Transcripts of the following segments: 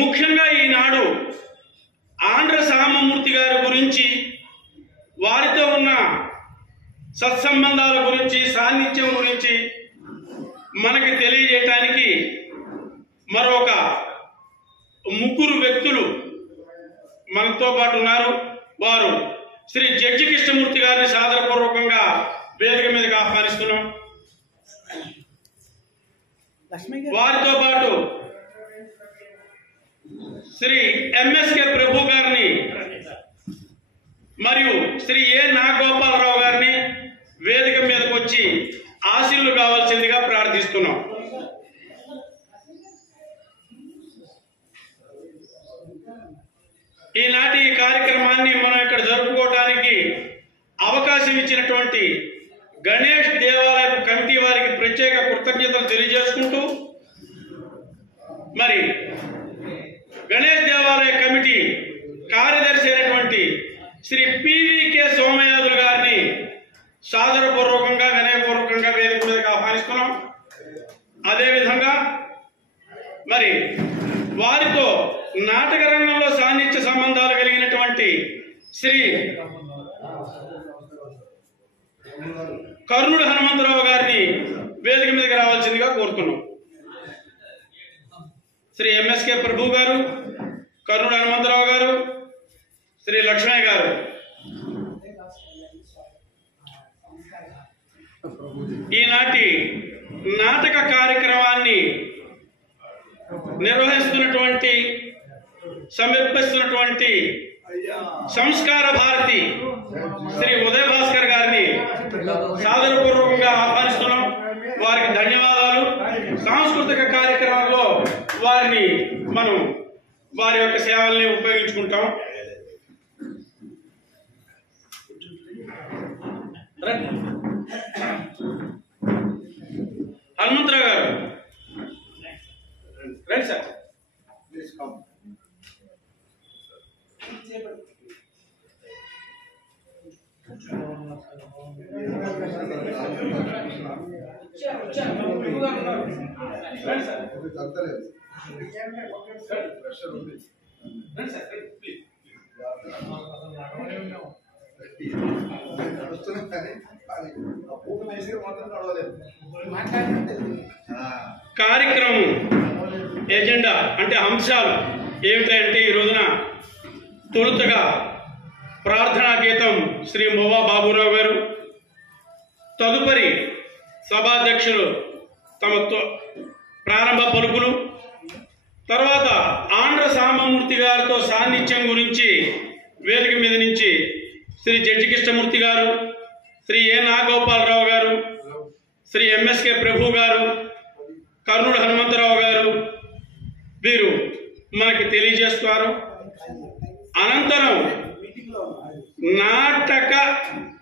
ముఖ్యంగా ఈనాడు ఆంధ్ర సామమూర్తి గారి గురించి, వారితో ఉన్న సత్సంబంధాల గురించి, సాన్నిధ్యం గురించి మనకి తెలియజేయటానికి మరొక ముగ్గురు వ్యక్తులు మనతో పాటు ఉన్నారు. వారు శ్రీ జడ్జి కృష్ణమూర్తి గారిని సాదరపూర్వకంగా వేదిక మీదకి ఆహ్వానిస్తున్నాం. వారితో పాటు శ్రీ ఎంఎస్కే ప్రభు గారిని మరియు శ్రీ ఏ నాగోపాలరావు గారిని వేదిక మీదకి వచ్చి ఆశీర్లు కావాల్సిందిగా ప్రార్థిస్తున్నాం. ఈనాటి ఈ కార్యక్రమాన్ని మనం ఇక్కడ జరుపుకోవడానికి అవకాశం ఇచ్చినటువంటి గణేష్ దేవాలయ కమిటీ వారికి ప్రత్యేక కృతజ్ఞతలు తెలియజేసుకుంటూ, మరి గణేష్ దేవాలయ కమిటీ కార్యదర్శి అయినటువంటి శ్రీ పివికే సోమయాజులు గారిని సాదరపూర్వకంగా వినయపూర్వకంగా వేదిక మీదకి ఆహ్వానిస్తున్నాం. అదేవిధంగా మరి వారితో నాటక రంగంలో సాన్నిధ్య సంబంధాలు కలిగినటువంటి శ్రీ కర్నూలు హనుమంతరావు గారిని వేదిక మీదకి రావాల్సిందిగా కోరుతున్నాం. శ్రీ ఎంఎస్కే ప్రభు గారు, కర్నూలు హనుమంతరావు గారు, శ్రీ లక్ష్మయ్య గారు ఈనాటి నాటక కార్యక్రమాన్ని నిర్వహిస్తున్నటువంటి, సమర్పిస్తున్నటువంటి సంస్కార భారతి శ్రీ ఉదయ భాస్కర్ గారిని సాదరపూర్వకంగా ఆహ్వానిస్తున్నాం. వారికి ధన్యవాదాలు. సాంస్కృతిక కార్యక్రమాల్లో వారిని మనం వారి యొక్క సేవల్ని ఉపయోగించుకుంటాం. హనుమంతరావు గారు రండి సార్. కార్యక్రమం ఎజెండా అంటే అంశాలు ఏమిటంటే, ఈ రోజున తొలుతగా ప్రార్థనా గీతం శ్రీ మొవ్వా బాబురావు గారు, తదుపరి సభాధ్యక్షులు తమ ప్రారంభ పలుకులు, తర్వాత ఆంధ్ర సామమూర్తి గారితో సాన్నిధ్యం గురించి వేదిక మీద నుంచి శ్రీ జడ్జి కృష్ణమూర్తి గారు, శ్రీ ఏ నాగోపాలరావు గారు, శ్రీ ఎంఎస్కే ప్రభు గారు, కర్నూలు హనుమంతరావు గారు వీరు మనకి తెలియజేస్తారు. అనంతరం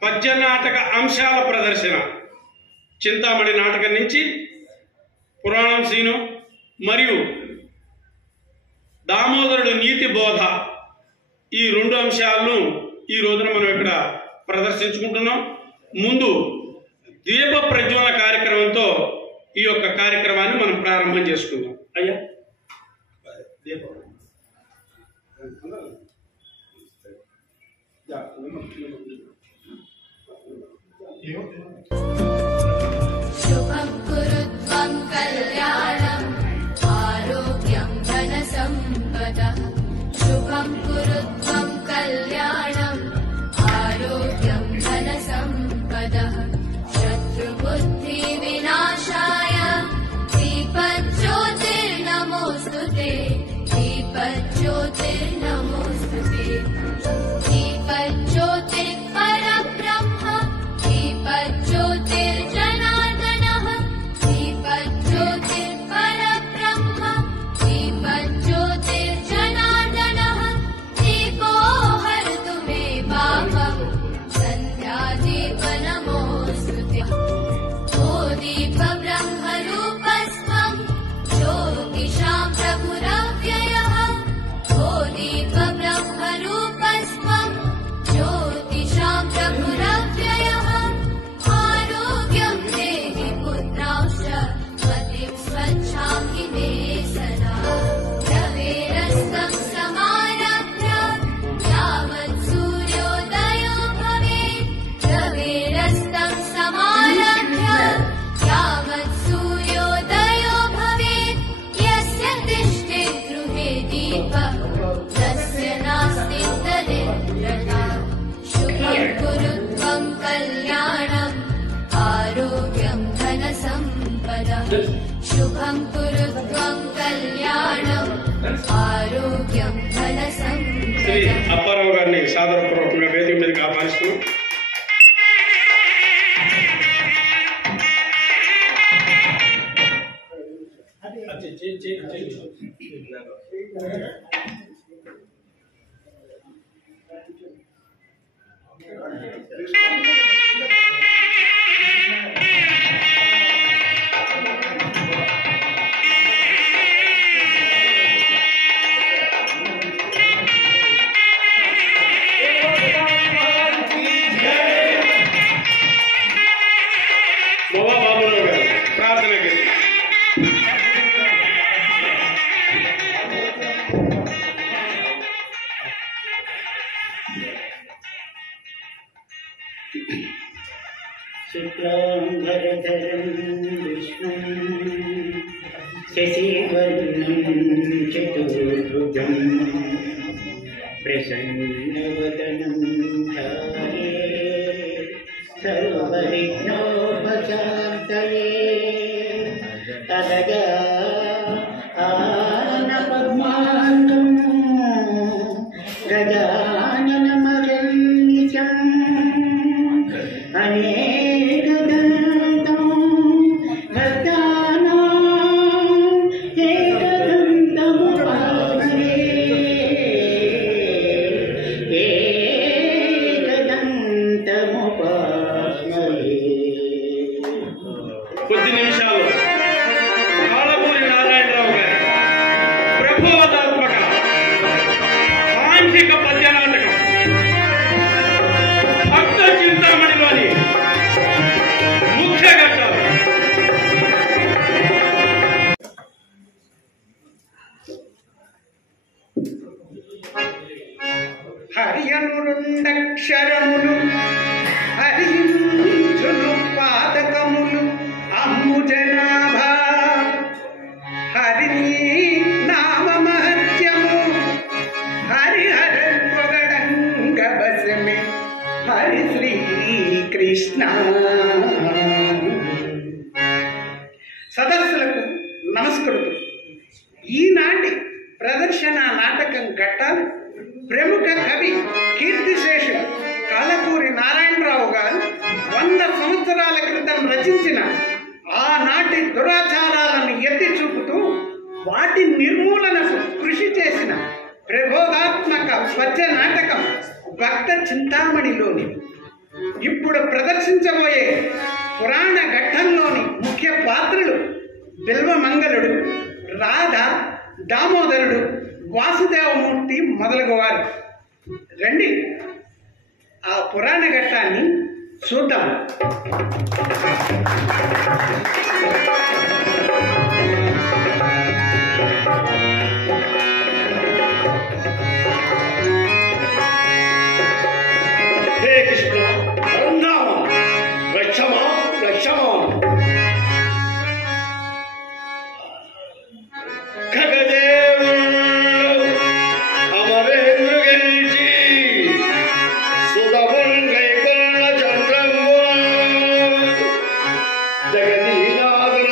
పద్య నాటక అంశాల ప్రదర్శన, చింతామణి నాటకం నుంచి పురాణం సీను మరియు దామోదరుడు నీతి బోధ, ఈ రెండు అంశాలను ఈ రోజున మనం ఇక్కడ ప్రదర్శించుకుంటున్నాం. ముందు దీప ప్రజ్వలన కార్యక్రమంతో ఈ యొక్క కార్యక్రమాన్ని మనం ప్రారంభం చేసుకుందాం. అయ్యా దీపం శుభం కురుత్వం కళ్యాణం ఆరోగ్యం ధన సంపదః. శుభం కురుత్వం కళ్యాణం ఆరోగ్యం ధన సంపదః. శత్రుబుద్ధి వినాశాయ దీపజ్యోతిర్నమోస్తుతే. దీపజ్యోతిర్నమోస్తుతే. దీపజ్యోతిర్ పరబ్రహ్మ. దీపజ్యోతిర్జనార్దనః. దీపజ్యోతిర్ పరబ్రహ్మ. దీపజ్యోతిర్జనార్దనః. దీప दीपः तस्य नास्ति तदेत्रता शुभं कुरु त्वं कल्याणम् आरोग्यं धनसम्पदः शुभं कुरु त्वं कल्याणम् आरोग्यं శ్రీ धनसम्पदः అప్పారావు గారిని సాదరపూర్వకంగా వేదిక మీదకి ఆహ్వానిస్తున్నాం. మొవ్వా బాబురావు గారు ప్రార్థనకి शुक्लाम्बरधरं विष्णुं शशिवर्णं चतुर्भुजं प्रसन्नवदनं ध्याये सर्वविघ्नोपशान्तये अरगा आनपद्मार्गं गजाननमगन्निशम् अनेकदन्तं भक्तानाम् एकदन्तमुपास्महे एकदन्तमुपास्महे కొద్ది నిమిషాలు కాళపూరి నారాయణరావు గారి ప్రబోధాత్మక సాంఘిక పద్య నాటకం భక్త చింతామణిలోని ముఖ్య ఘట్టాలు. హరియనురుండక్షరములు హరించును పాదకములు అమ్ము జనాభా హరిని నామమహత్యము హరిహర పొగడంగ బసమే హరి శ్రీ కృష్ణ. సదస్సులకు నమస్కృతులు. ఈనాటి ప్రదర్శన నాటకం ఘట్టాలు ప్రముఖ కవి కీర్తిశేషులు కాళపూరి నారాయణరావు గారు 100 సంవత్సరాల క్రితం రచించిన ఆనాటి దురాచారాలను ఎత్తి చూపుతూ వాటి నిర్మూలనకు కృషి చేసిన ప్రబోధాత్మక పద్య నాటకం భక్త చింతామణిలోని ఇప్పుడు ప్రదర్శించబోయే పురాణ ఘట్టంలోని ముఖ్య పాత్రలు బిల్వమంగళుడు, రాధ, దామోదరుడు, వాసుదేవమూర్తి మొదలగువారు. రండి ఆ పురాణ ఘట్టాన్ని చూద్దాం. హే కృష్ణ పరంధామ రక్షమా రక్షమా ఖగదేవుడు అమరేంద్రు గెలిచి సుధముంగై కొన్న చంద్రంబు జగదీనాథుల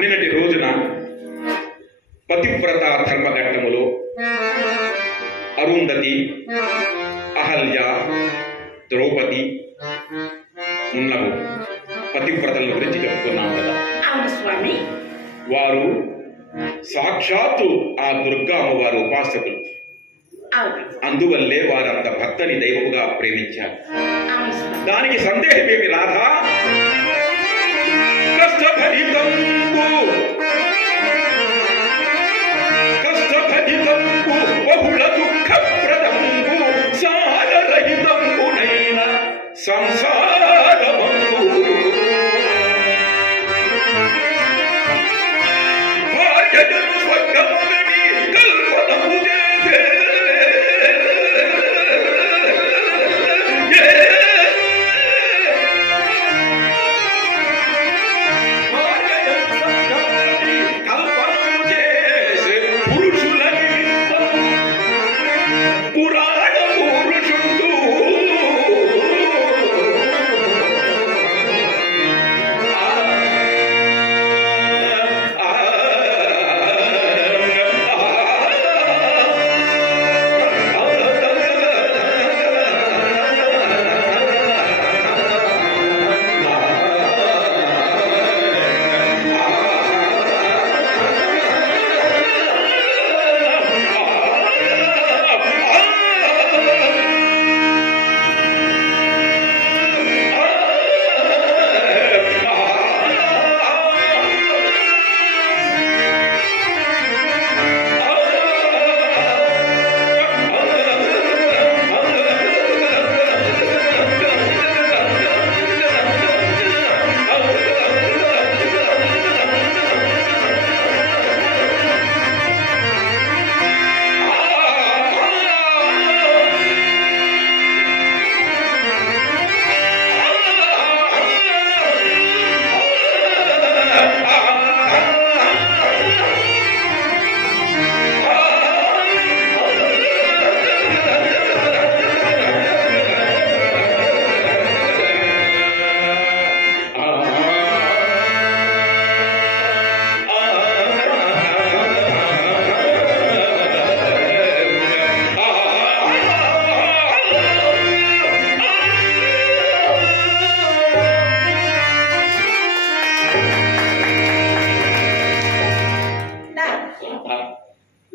నిన్నటి రోజున పతివ్రత ధర్మఘట్టములో అరుంధతి, అహల్య, ద్రౌపది మున్నగు పతివ్రతల గురించి చెప్పుకున్నాం కదా. వారు సాక్షాత్తు ఆ దుర్గా అమ్మవారు ఉపాసకులు. అందువల్లే వారంత భక్తని దైవముగా ప్రేమించారు. దానికి సందేహమేమి రాధా? కష్టభరితంబు బహుళ దుఃఖప్రదంబు సారరహితంబునైన సంసారమంబు భార్యను స్వర్గముగని కల్పనము చేసే భార్య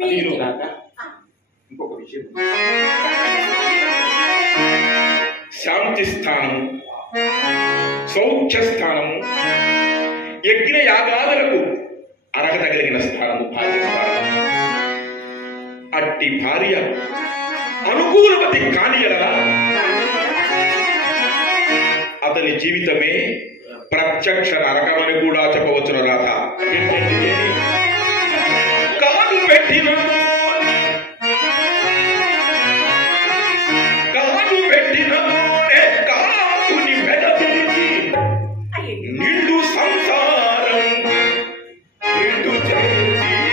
మీరు ఇంకొక విషయం, శాంతి స్థానము, సౌఖ్య స్థానము, యజ్ఞ యాగాదులకు అర్హత కలిగిన స్థానము భార్య స్థానము. అట్టి భార్య అనుకూలవతి కానియలరా అతని జీవితమే ప్రత్యక్ష నరకమని కూడా చెప్పవచ్చును రాధ. కాదు పెట్టిన కాకుని మెడ తెరిచి నిండు సంసారం నిండు చేసి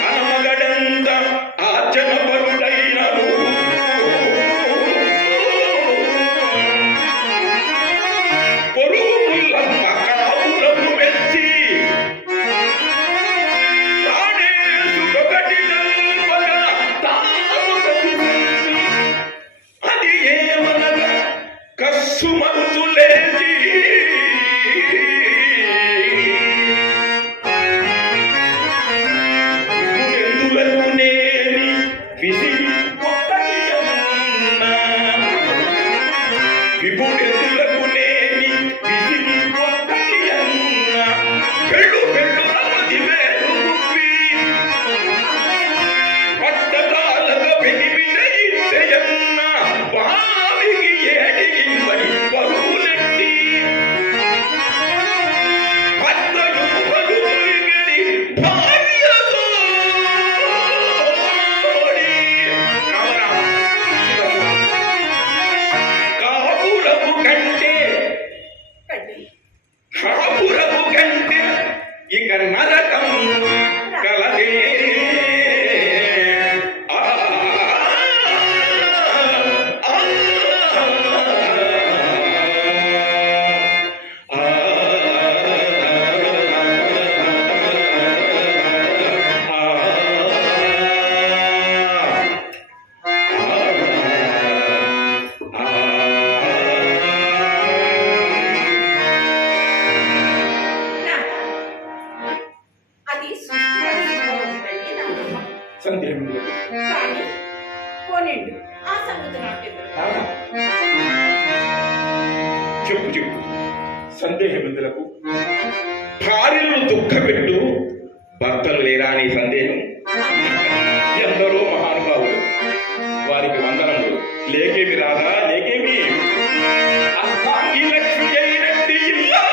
అనమగడంత ఆచనపరుడైనను పొరుగు పుల్లమ్మ కాపురము మెచ్చి ప్రాణేశుడొకటి నల్పగా తాను బతికింది. అది ఏమనగా కస్సుమంచు లేచి విపుడెందులకు నేని విసిగి ఒక్కటియన్న, విపుడెందులకు నేని విసిగి ఒక్కటియన్న, పెళ్ళు పెళ్ళు నమది వేలు ముప్పి పట్టదాలగ వెనిమిట ఇట్టయన్న, వావికి ఏడిగింపని పరుగులెట్టి భర్తయు పలుకులిగని భార్యతో కాపురపు కంటే ఇక నరకం కలదే. ఆ, ఆ, ఆ, అది సృష్టి అద్భుతమైనదండి నా నమ్మకం. సందేహం లేదు. కానీ పోనండి, ఆ సంగతి నాకెందుకు? చెప్పు చెప్పు, సందేహం ఎందులకు? భార్యలను దుఃఖపెట్టు భర్తలు లేరా అని సందేహం. ఎందరో మహానుభావులు, వారికి వందనములు. లేకేమి రాదా, లేకేమి అర్థాంగి లక్ష్మి అయినట్టి ఇల్లాలిని,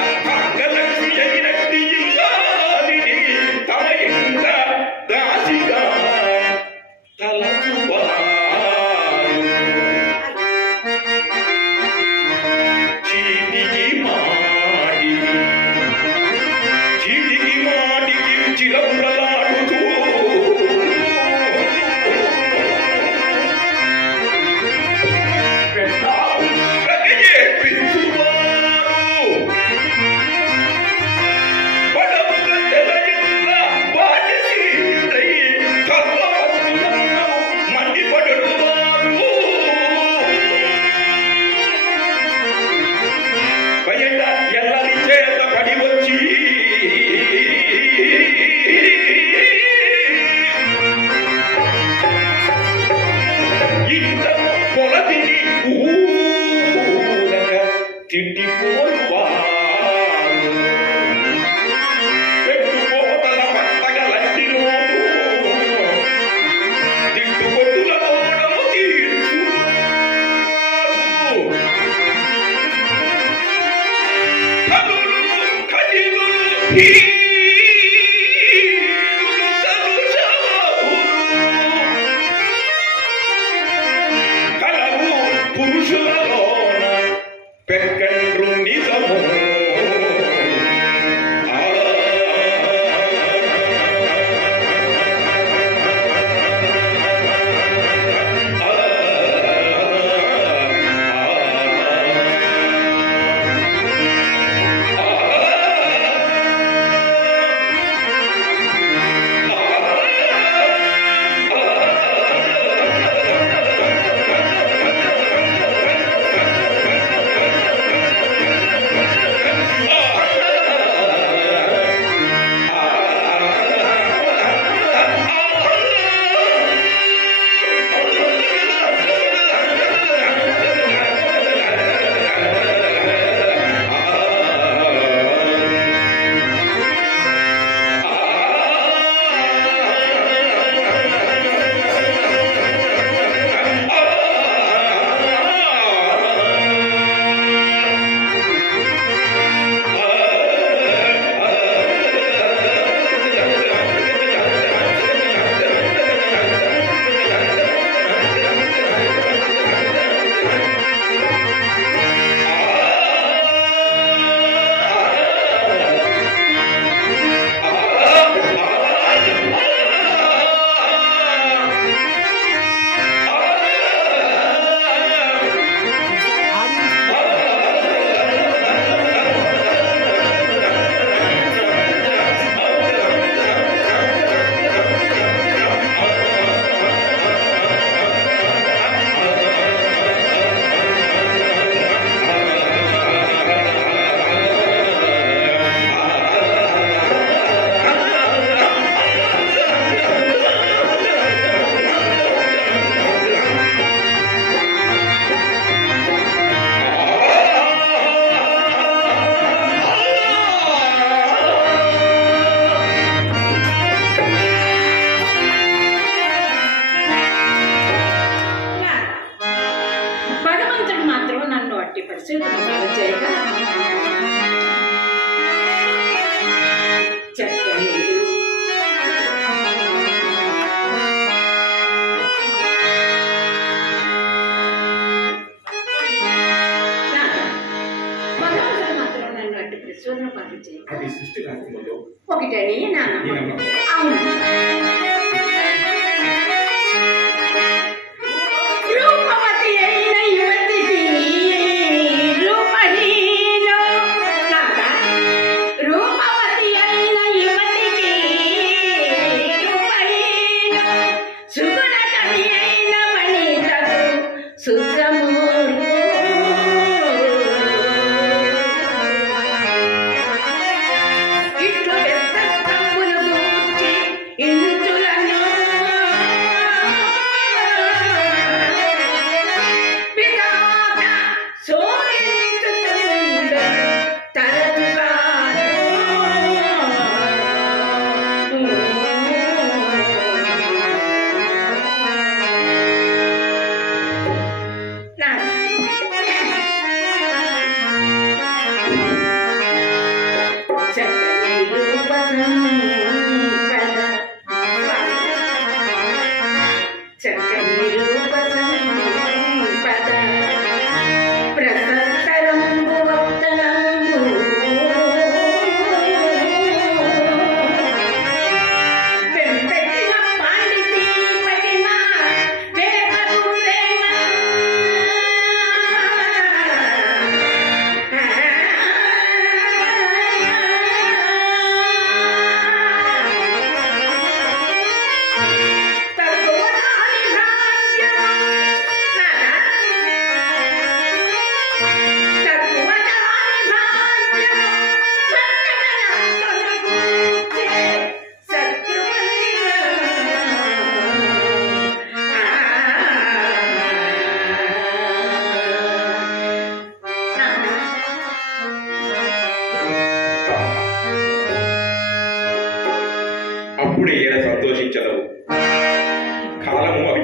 అర్థాంగ లక్ష్మి అయినట్టి ఇల్లాలిని తమ ఇంట దాసిగా తలచువారు. చీటికి మాటికి చిలపులలాడుతూ ఏడ్పించువారు. పడవగ తెలయింద బాటసీరై కర్మాత్మలను మండిపడువారు. బయట ఎల్లరి చేత పడి వచ్చి ఇంత పొలతిని ఊరక తిట్టిపోరువారు. పెట్టుకోతల పట్టగలంటిలోను తిట్టుకొట్టుల మోడము తీర్చువారు. కనులు కటిలు హీనులు కలుషావులు కలవు పురుషులలోన పెక్కండ్రుని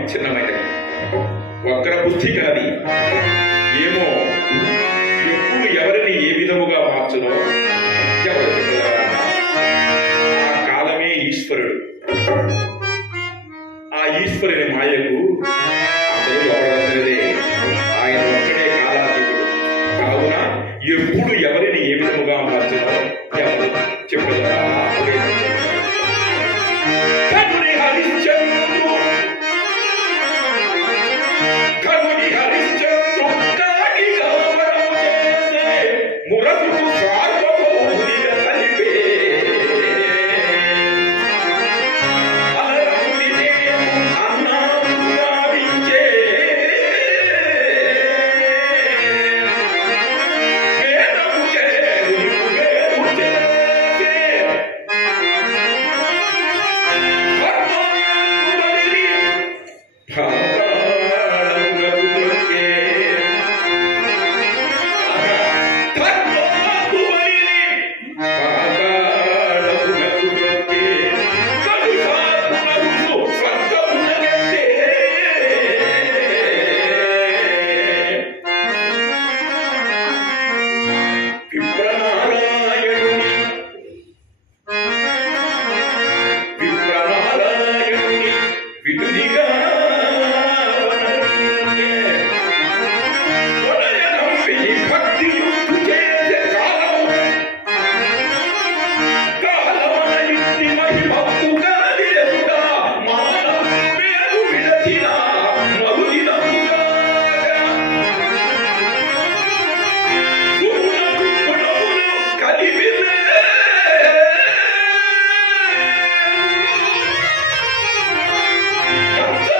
విచ్ఛిన్నమైనవి. వక్ర బుద్ధి కాది. ఏమో ఎప్పుడు ఎవరిని ఏ విధముగా మార్చునో ఎవరు చెప్పగలరా? ఆ కాలమే ఈశ్వరుడు. ఆ ఈశ్వరుని మాయకు అందరూ లోపడవలసినదే. ఆయన ఒక్కడే కాలాతీతుడు కావున ఎప్పుడు ఎవరిని ఏ విధముగా మార్చునో ఎవరు చెప్పగలరా? కరుణి హరిశ్చంద్రుడు కాకి కావరం చేసే మురసుకు సార్వభౌమునిగా కలిపే అలరమునినే అన్నాము గావించే వేదము చేరుని వేరు చేసే భగవానుడని భావాలకు దొరికే ఎంత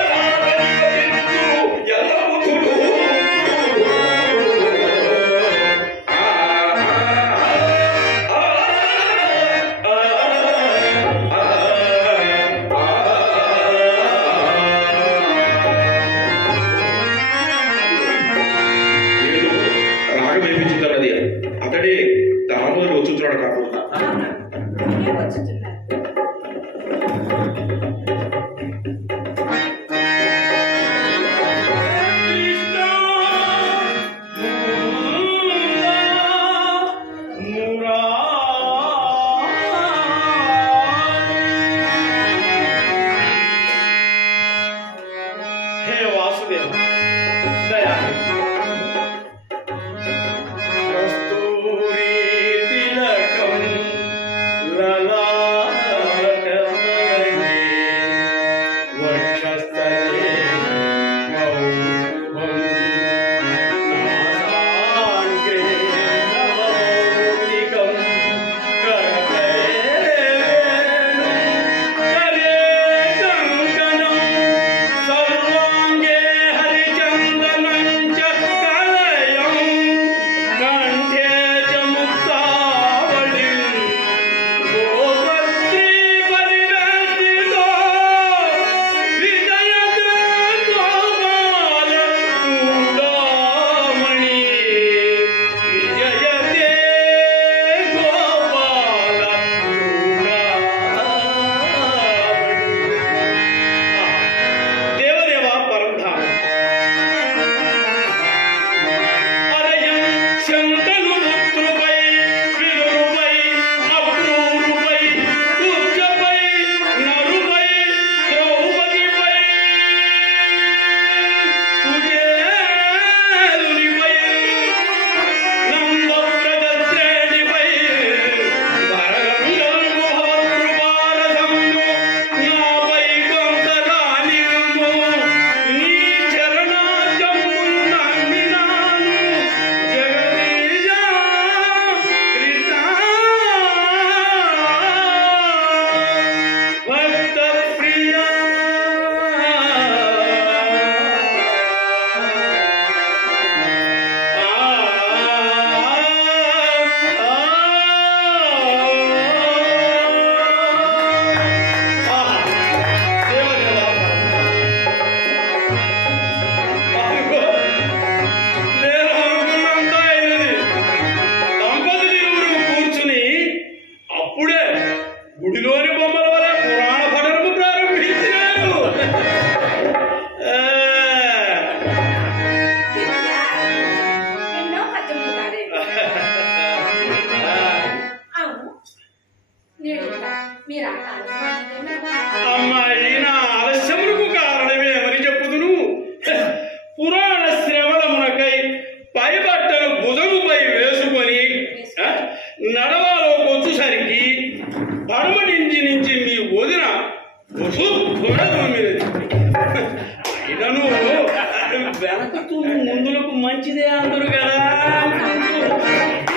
మంచిదే అందరు కదా,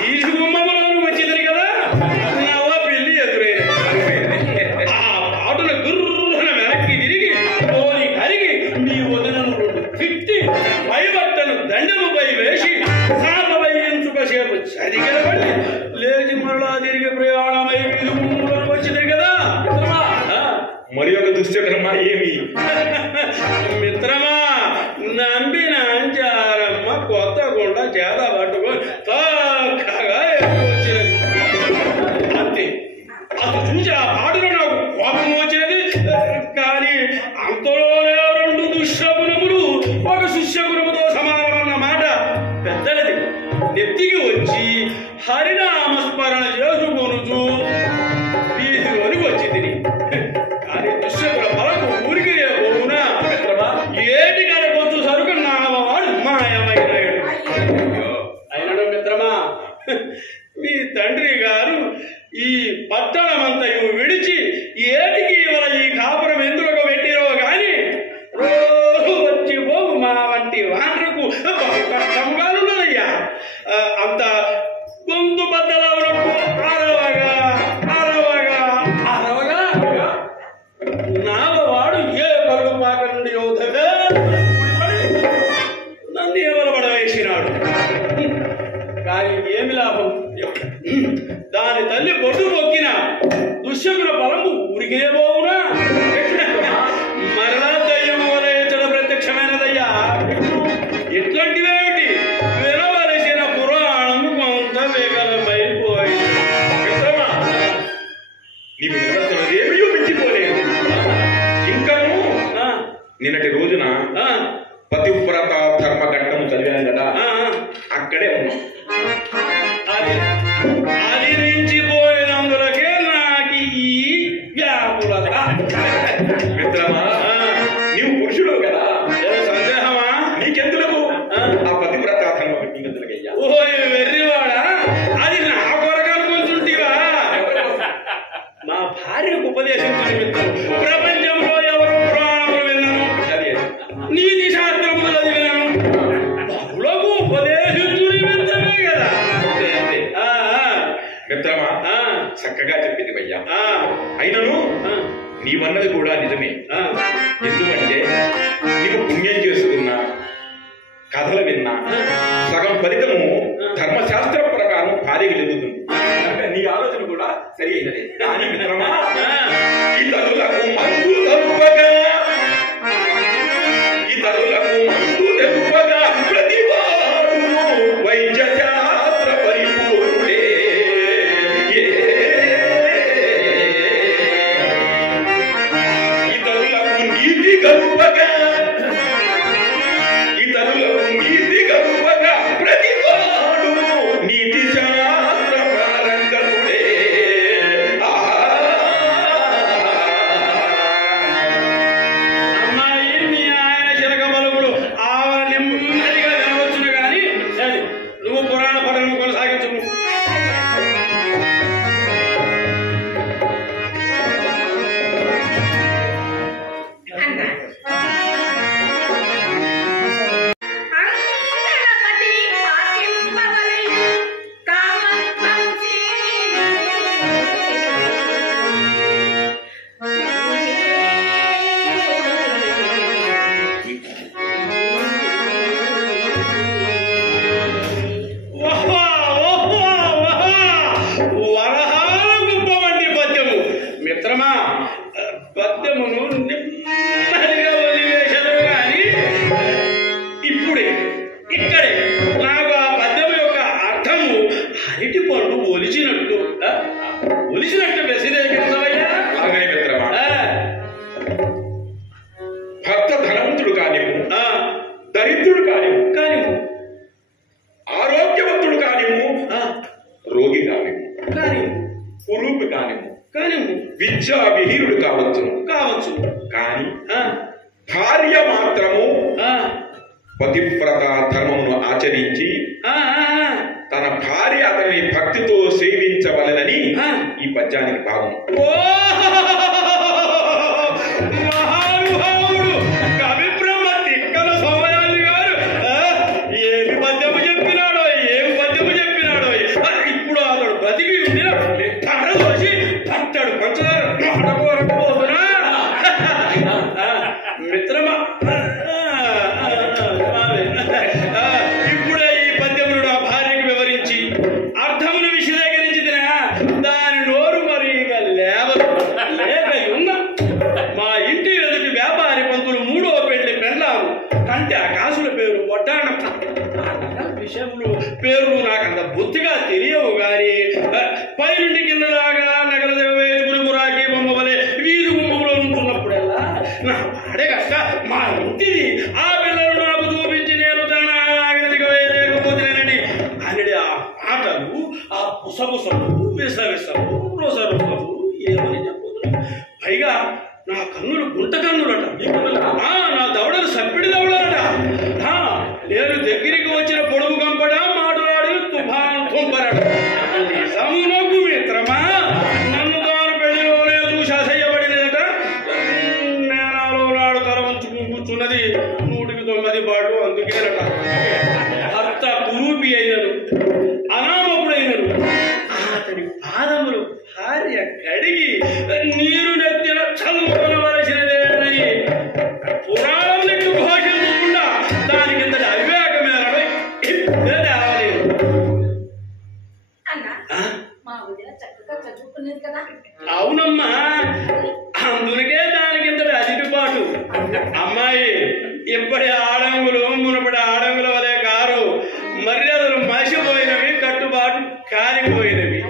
ఈ గుమ్మములను మంచిదని కదా నవ్వ పెళ్లి ఎదురైన ఆ పాటల గుర్రున వెనక్కి తిరిగి పోని కరిగి మీ వదనను తిట్టి పైబట్టను దండముపై వేసి సాపపై ఎంచుకసేపు చదిగలబడి లేచి మరలా తిరిగి ప్రయాణమై వీధి గుమ్మములను వచ్చింది కదా. మరి ఒక దుశ్చక్రమా ఏమి మిత్రమా, నంబిన అంచారమ్మ కొత్త గుండ చేత పట్టుకొని చక్కగా వచ్చినది అంతే. అది చూసి ఆ పాటలో నాకు కోపం వచ్చినది. కానీ అంతలోనే 2 దుశ్శకునములు ఒక శిష్యకునముతో సమానమన్న మాట పెద్దలది నెత్తికి వచ్చి హరినామస్మరణ చేసుకొనుచు వీధిలోనికి వచ్చి తిని. కానీ దుశ్శకుల బలకు ఊరికి పోవునా ఏటి కడపొచ్చు సరుకు నావాడు మాయమైనాడు. అయినడు మిత్రమా, మీ తండ్రి గారు ఈ పట్టణమంతయు విడిచి ఏటికి ఇవాళ ఈ కాపురం ఎందుకు పెట్టిరో గాని రోజు వచ్చి పోవు మా వంటి వానరకు కష్టంగానున్నదయ్యా. అంత గొంతు బద్దలా ఉన్నట్టు అరవగా అరవగా అరవగా నావవాడు ఏ పరుగు పాక నుండి యోధగా నన్ను ఎవరబడవేసినాడు. కానీ ఏమి లాభం? దాని తల్లి బొడ్డు మొక్కిన దుశ్శకుల బలము ఊరికే పోవునా? మరలా దయ్యం వలయచడ ప్రత్యక్షమైనదయ్యా. ఎట్లాంటివేమిటి వినవలసిన పురాణం కొంత వేగలమైపోయింది. మిత్రమా, నీకు వినవలసినదేమీ మించిపోలేదు. ఇంకను నిన్నటి రోజున పతివ్రత ధర్మ ఘట్టము చదివాను కదా, అక్కడే ఉన్నాం. అది మించిపోయినందులకే నాకు ఈ వ్యాకులత. మిత్రమా, నీవు పురుషుడు కదా, సందేహమా? నీకెందులకు ఆ పతివ్రత ధర్మ నీకెందులకయ్యా? ఓయ్ వెర్రివాడా, అది నా కొరకనుకుంటుంటివా? మా భార్యకు ఉపదేశించిన మిత్రులు ప్రపంచంలో ఎవరు పురాణములు విన్నాను, నీతి శాస్త్రములు చదివినాను, బహుళకు ఉపదేశించుని మిత్రమే కదా. మిత్రమా, చక్కగా చెప్పేదివయ్యా. అయినను నీవన్నది కూడా నిజమే. ఎందుకంటే నీవు పుణ్యం చేసుకున్నా, కథలు విన్నా సగం ఫలితము ధర్మశాస్త్ర ప్రకారం భార్యకు చెందుతుంది. అంటే నీ ఆలోచన కూడా సరి అయినదే. కానీ మిత్రమా, ఇతరులకు మందు తప్పగా ప్రతివాడు వైద్య శాస్త్ర పరిపూర్ణుడే. ఇతరులకు నీతి గర్వగా ప్రతివాడు నీతి శాస్త్ర పారంగతుడే. అమ్మాయి మీ ఆయన చిలక బలుగుడు ఆవ నెమ్మదిగా వినవచ్చును కానీ సరే, నువ్వు పురాణ పఠనం కొనసాగించు. అంగనపతి పాటింపవలెను కామవంశీ. వరహాల గుప్ప వంటి పద్యము. మిత్రమా, పద్యమును నెమ్మదిగా వదిలివేశారు కానీ ఇప్పుడే ఇక్కడే నాకు ఆ పద్యము యొక్క అర్థము అరటి పండు ఒలిచినట్టు వ్యతిరేకించవయ్యా. అలాగనే మిత్రమా, భర్త ధనవంతుడు కానివ్వు, దరిద్రుడు కానివ్వు, ఆరోగ్యవంతుడు కానివ్వు, రోగి కానివ్వు, కురూపి కానివ్వు, విద్యా విహీనుడు కావచ్చు. కానీ భార్య మాత్రము పతివ్రత ధర్మమును ఆచరించి తన భార్య అతని భక్తితో సేవించవలనని ఈ పద్యానికి భావం. మహానుభావుడు కవి బ్రహ్మ తిక్కల సోమయాజి గారు ఏమి మిత్రమా, ఇప్పుడే ఈ పద్యములు నా భార్యకు వివరించి అర్థములు విశదీకరించినా దాని నోరు మరి లేవదు. లేక ఉన్న మా ఇంటి ఎదుటి వ్యాపారి పంతులు 3వ పెళ్లి పెళ్ళాము కంటే ఆకాశుల పేరు వడ్డాణం విషయములు పేర్లు నాకు అంత బుద్ధిగా తెలియవు గాని పైనుండి కిందలాగా నగర వేసుకుని మురాకి బొమ్మ వలె వీధి గుమ్మలో ఉంటున్నప్పుడల్లా నా పాడే కష్ట మా ఇంటిది ఆ పిల్లలు నాకు చూపించి నేను తనదిగా వేయలేకపోతున్నానని అని ఆ మాటలు, ఆ పుసపుసలు, విసవిసలు, రొసరుసలు ఏమని చెప్పదు. పైగా నా కన్నులు గుంట కన్నులట, నా దవడలు సప్పిడి దవడలట. నేను దగ్గరికి వచ్చిన పొడుగు కంపడా మాట్లాడి తుఫాన్ తుంపరట. నిజమునకు మిత్రమా, నన్ను తాను పెళ్లిలోనే చూసి అసహ్యపడినదట. నేనాలో నాడు తల ఉంచుకుని కూర్చున్నది 109 పాడు. అందుకేనట భర్త కురూపి అయినను, అనామకుడైనను అతని పాదములు భార్య కడిగి నీరు నెత్తిన చదువుకొనవలసినదేనని పురాణాలకు ఘోషించకుండా దాని కింద అవివేకమేరడై ఇప్పుడే రావలేదు. అవునమ్మా, అందుకే దాని కింద అదిటిపాటు. అమ్మాయి ఇప్పటి ఆడంగులు మునపటి ఆడంగుల వలె కారు. మర్యాదలు మసిపోయినవి, కట్టుబాటు కాలిపోయినవి,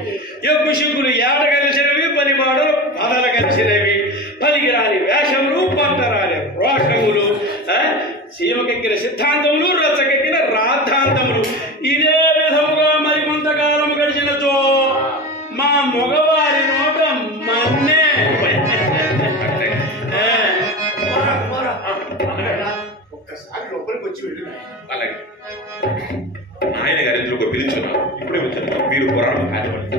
ఎక్కువ సిగ్గులు ఏట కలిసినవి, పనిపాడు పదల కలిసినవి, పలికిరాని వేషములు, పట్టరాని రోషములు, సీమకెక్కిన సిద్ధాంతములు, రచ్చకెక్కిన రాద్ధాంతములు. ఇదే విధముగా మరి కొంతకాలం గడిచినచో మా మగవారి నోట మన్నే. ఒక్కసారి లోపలికి వచ్చి వెళ్ళిన అలాగే ఆయన గారి ఇంట్లో పిలుచున్నారు. ఇప్పుడే వచ్చారు. మీరు పురాణం కానివ్వండి.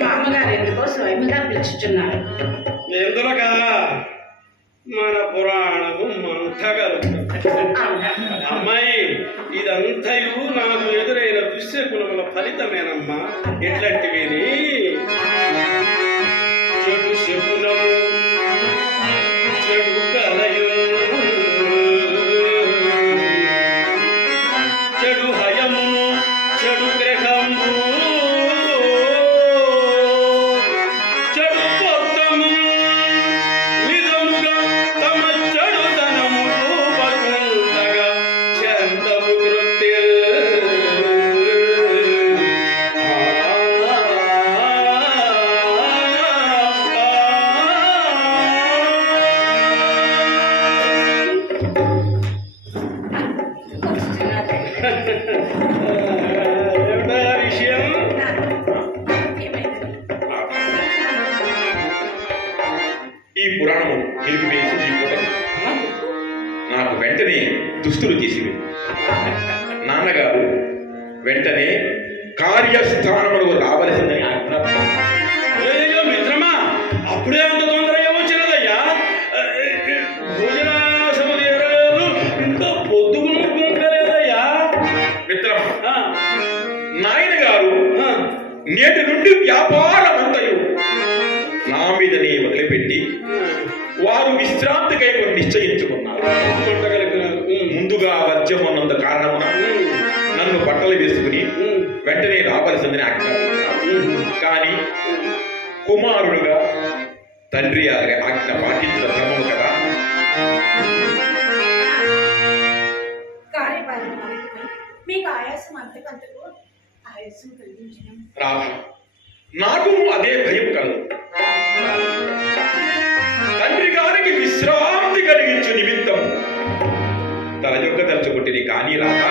మా అమ్మగారు ఎందుకో స్వయంగా పిలుచుచున్నారు. ఎందులో కదా మన పురాణము మంటగలు. అమ్మాయి, ఇదంతయు నాకు ఎదురైన దుశ్శకులముల ఫలితమేనమ్మా. ఎట్లాంటివి చెడు శకునము, చెడు కలయు, చెడు హయము, చెడు గ్రహము, చెడు పొత్తము నిజముగా తమ చెడుతనము చూపకుండగా చెందవు వృత్తి. ఏమిటా విషయం? ఈ పురాణము నిలిపివేసి ఈ పూట నాకు వెంటనే దుస్తులు తీసివి. నాన్నగారు వెంటనే కార్యస్థానములకు రావలసిందని ఆజ్ఞాపించారు. అయ్యో మిత్రమా, అప్పుడే అంత తొందర ఏమొచ్చినదయ్యా? భోజనాసము తీరలేదు, ఇంకా పొద్దుగునుకుంటలేదయ్యా. మిత్రమా, నాయన గారు నేటి నుండి వ్యాపారమంతయు నా మీదనే వదిలిపెట్టి వారు విశ్రాంతికై కొన్ని నిశ్చయించుకున్నారు. ముందుగా వర్జం ఉన్నంత కారణమున నన్ను బట్టలు వేసుకుని వెంటనే రావలసిందని ఆజ్ఞాపించారు. కానీ కుమారుడుగా తండ్రి గారి ఆజ్ఞ పాటించిన ధర్మము కదా. మీకు ఆయాసం అంతకంతకు ఆయాసం కలిగించిన రాధ, నాకు అదే భయం కలదు. తండ్రి గారికి విశ్రాంతి కలిగించు నిమిత్తం తల యొక్క తలుచుకుంటుంది. కానీ రాధ,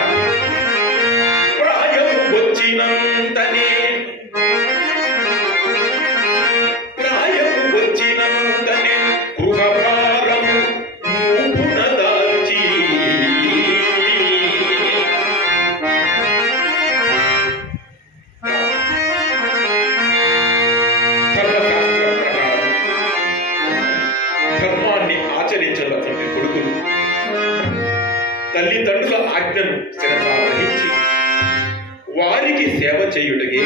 ప్రాయం వచ్చినంతనే గృహభారము మూపున దాల్చి ధర్మాన్ని ఆచరించవలసిన కొడుకులు తల్లిదండ్రుల ఆజ్ఞను శిరసా వహించి వారికి సేవ చేయుటకే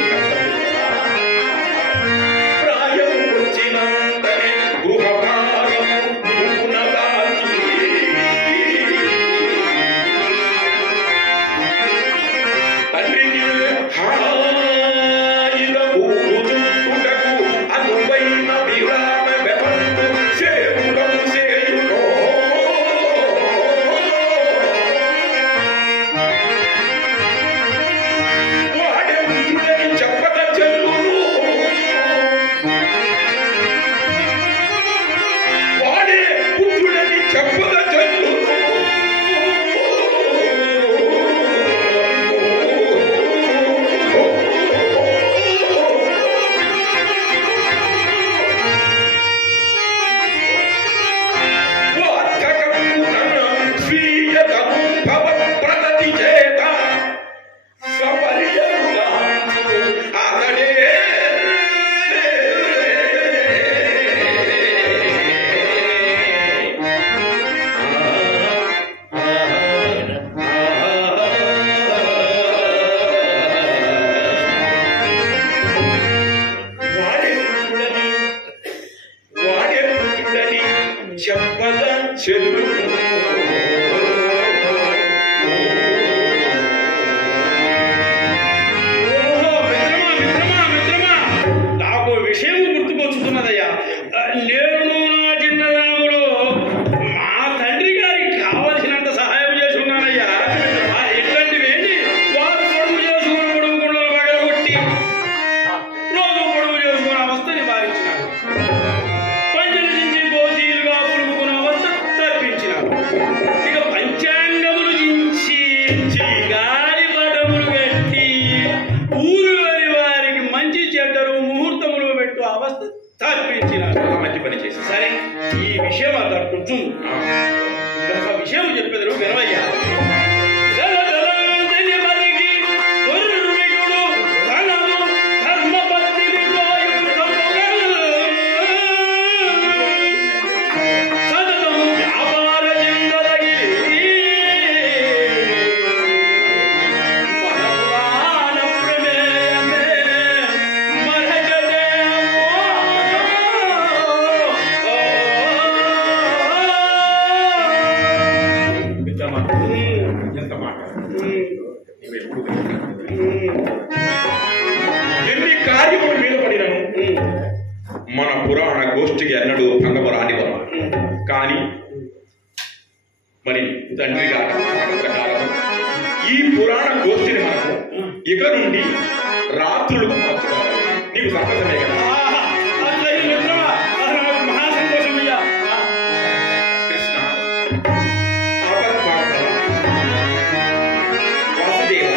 అవస్థ తప్పించినాడు. చాలా మంచి పని చేసి. సరే, ఈ విషయం అతను కొంచెం ఒక విషయం చెప్పేది నువ్వు వినవయ్యా. ఎన్ని కార్యముల మీద పడినను మన పురాణ గోష్ఠికి ఎన్నడూ భంగము రానివ్వను. కానీ మరి తండ్రి గారు ప్రకారం ఈ పురాణ గోష్ఠిని మనకు ఇక నుండి రాత్రులు మార్చుకోవాలి. నీకు సంతోషమే కదా? మహా సంతోషమయ్యా. కృష్ణ వాసుదేవ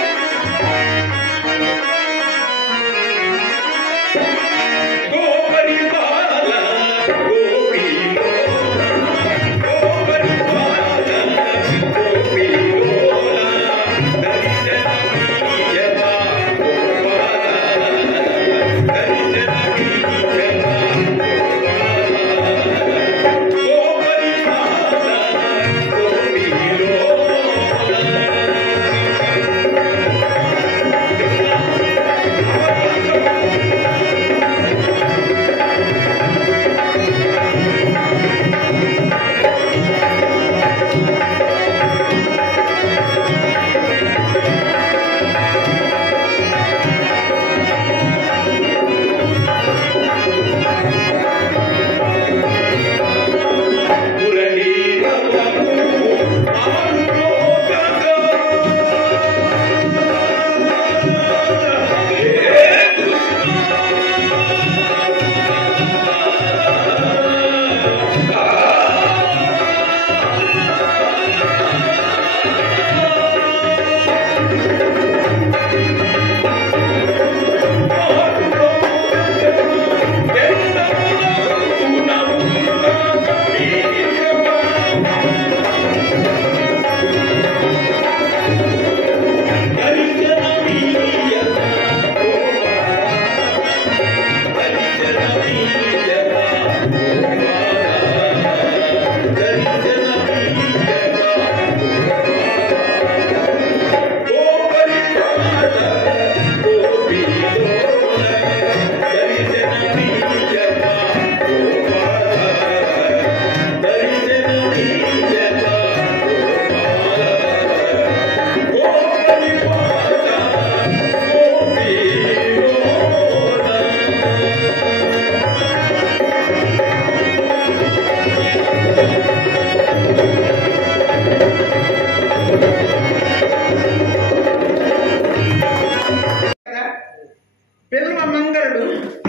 బిల్వమంగళుడు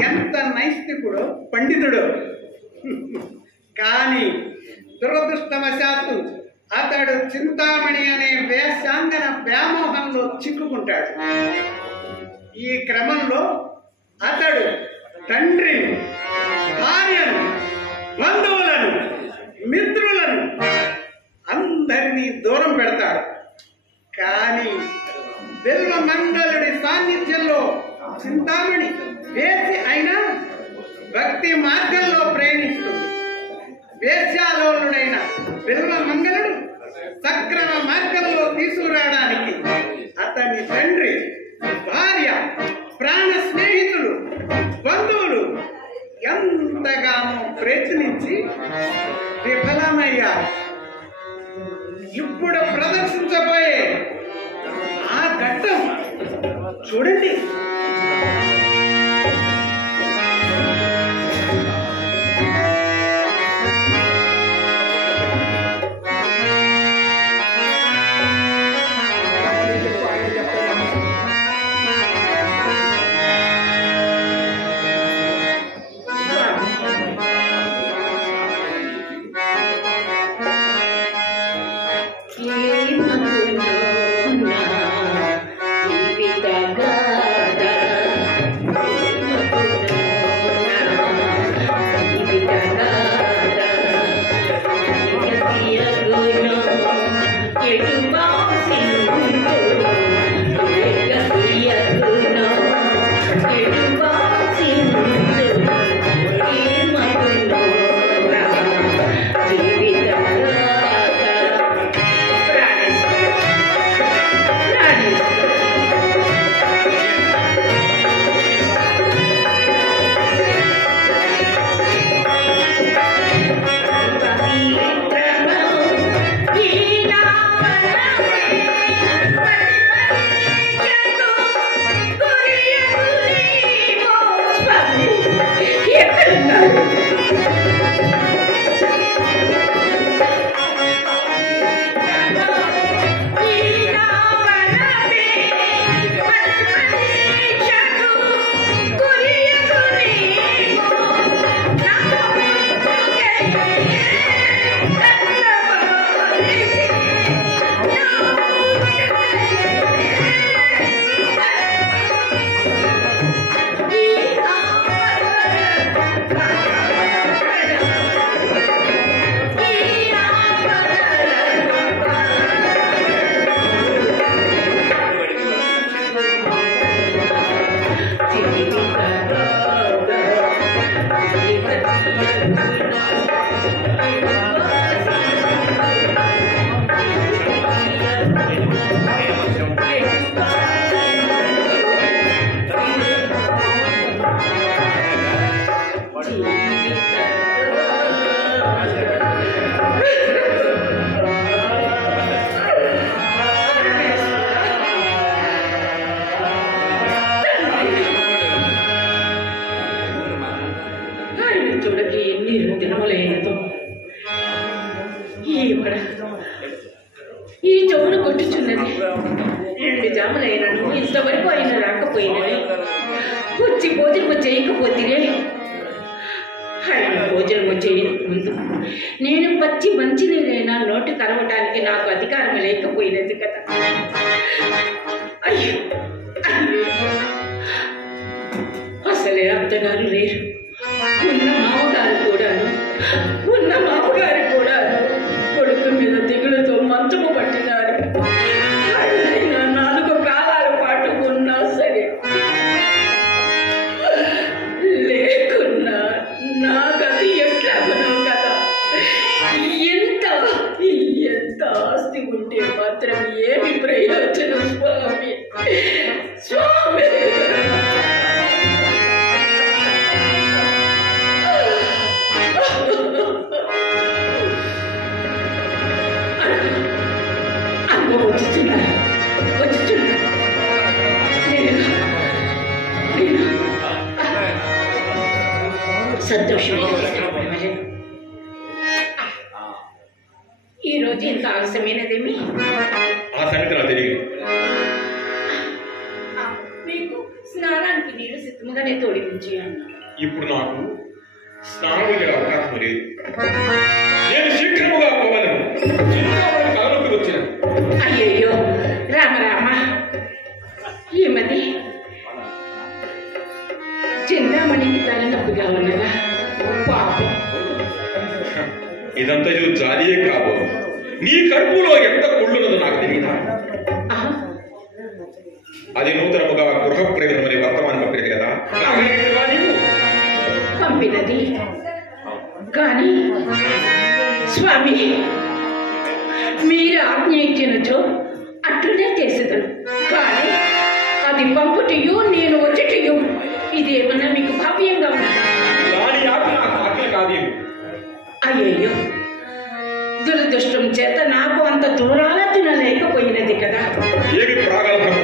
ఎంత నైస్తికుడో పండితుడో, కానీ దురదృష్టవశాత్తు అతడు చింతామణి అనే వేశ్యాంగన వ్యామోహంలో చిక్కుకుంటాడు. ఈ క్రమంలో అతడు తండ్రిని, భార్యను, బంధువులను, మిత్రులను అందరినీ దూరం పెడతాడు. కానీ బిల్వమంగళుడి సాన్నిధ్యంలో చింతామణి వేసి అయినా భక్తి మార్గంలో ప్రయాణిస్తుంది. వేశ్యాలోలుడైన బిల్వమంగళుడు సక్రమ మార్గంలో తీసుకురావడానికి అతని తండ్రి, భార్య, ప్రాణ స్నేహితులు, బంధువులు ఎంతగానో ప్రయత్నించి విఫలమయ్యారు. ఇప్పుడు ప్రదర్శించబోయే ఆ ఘట్టం చూడండి. జీవిత గాథ చూడకి ఎన్ని దినములైనదో ఈ చెవులు కొట్టుచున్నది. 2 జాములైనను ఇంతవరకు ఆయన రాకపోయినది. వచ్చి భోజనము చేయకపోతే ఆయన భోజనము చేయక ముందు నేను పచ్చి మంచినీళ్ళైనా నోటి కరవటానికి నాకు అధికారం లేకపోయినది కదా. అయ్యో అసలే అత్తగారు లేరు. ఉన్న మామగారు కూడా కొడుకు మీద దిగులతో మంచము పట్టినారు. అయినా 4 కాలాల పాటు ఉన్నా సరే లేకున్నా నా గతి ఎట్లాగను కదా. ఎంత ఆస్తి ఉంటే మాత్రం ఏమి ప్రయోజనం స్వామి. సంతోషం. ఈరోజు ఇంత ఆలస్యమైనదేమి? ఆ సంగతి నాకు తెలియదు. మీకు స్నానానికి నీరు సిద్ధముగానే తోడిపించి అన్నా. ఇప్పుడు నాకు స్నానం అవకాశం లేదు. నేను శీఘ్రముగా పోగలను. కలవకు వచ్చిన అయ్యయ్యో రామ ఏమది చింతామణికి తలనొప్పిగా ఉన్నదా? పాపం. ఇదంతా జాలియే కాబో. నీ కడుపులో ఎంత కుళ్ళున్నదో నాకు తెలియదా? అది నూతనముగా గృహప్రవేశమని వర్తమానం పంపినది కదా. పంపినది కానీ స్వామి మీరు ఆజ్ఞ ఇచ్చినచో అట్లనే చేసేదను. కానీ అది పంపుటయు నేను వచ్చటయు ఇదేమన్నా మీకు భావ్యంగా ఉంది? అయ్యయ్యో దురదృష్టం చేత నాకు అంత దూరాల తినలేకపోయినది కదా. ఏమి ప్రాగల్భము?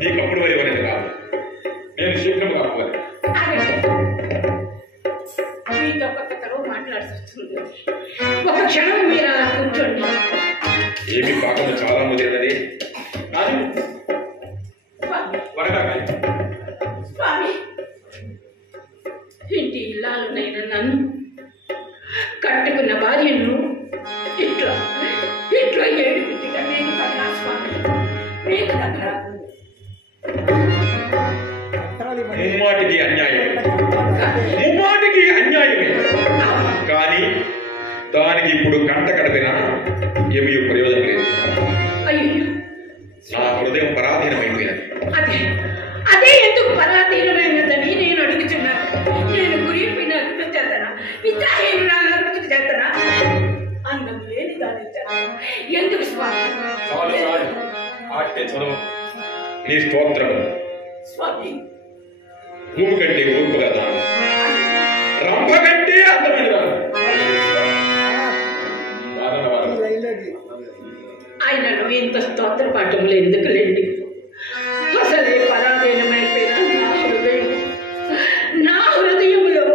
నీకప్పుడు వరి అనేది కాదు. నేను శీఘ్రంగా కావాలి. మీతో కొత్తలో మాట్లాడుతుంది. ఒక క్షణం మీరు అలా కూర్చోండి. ఏమి పాకము చాలా ముదిరినది. స్వామి ఇంటి ఇల్లాలునైనా నన్ను కట్టుకున్న భార్యను ఇట్లా ఏడుపుగా మీకు తగ్గరా స్వామి? మీకు తగ్గరా? ముమ్మాటికి అన్యాయమే. కానీ దానికి ఇప్పుడు కంట కడిపినా ఏమీ ప్రయోజనం లేదు. నా హృదయం పరాధీనమైపోయినది. అదే ఎందుకు పరాధీనమైనదని నేను అడుగుతున్నాను. నేను గురిపోయిన అర్థం చేతనా? విద్యాహీనురాలు అర్థం చేతనా? అందం లేని దాని ఎందుకు స్వామి? నీ స్తోత్రం స్వామి భూమి కంటే ఊర్పు కదా. రంభ కంటే అర్థమైంది కాదు. ఆయనను ఇంత స్తోత్ర పాఠములు ఎందుకులేండి? అసలే పరాధీనమైపోయిన నా హృదయంలో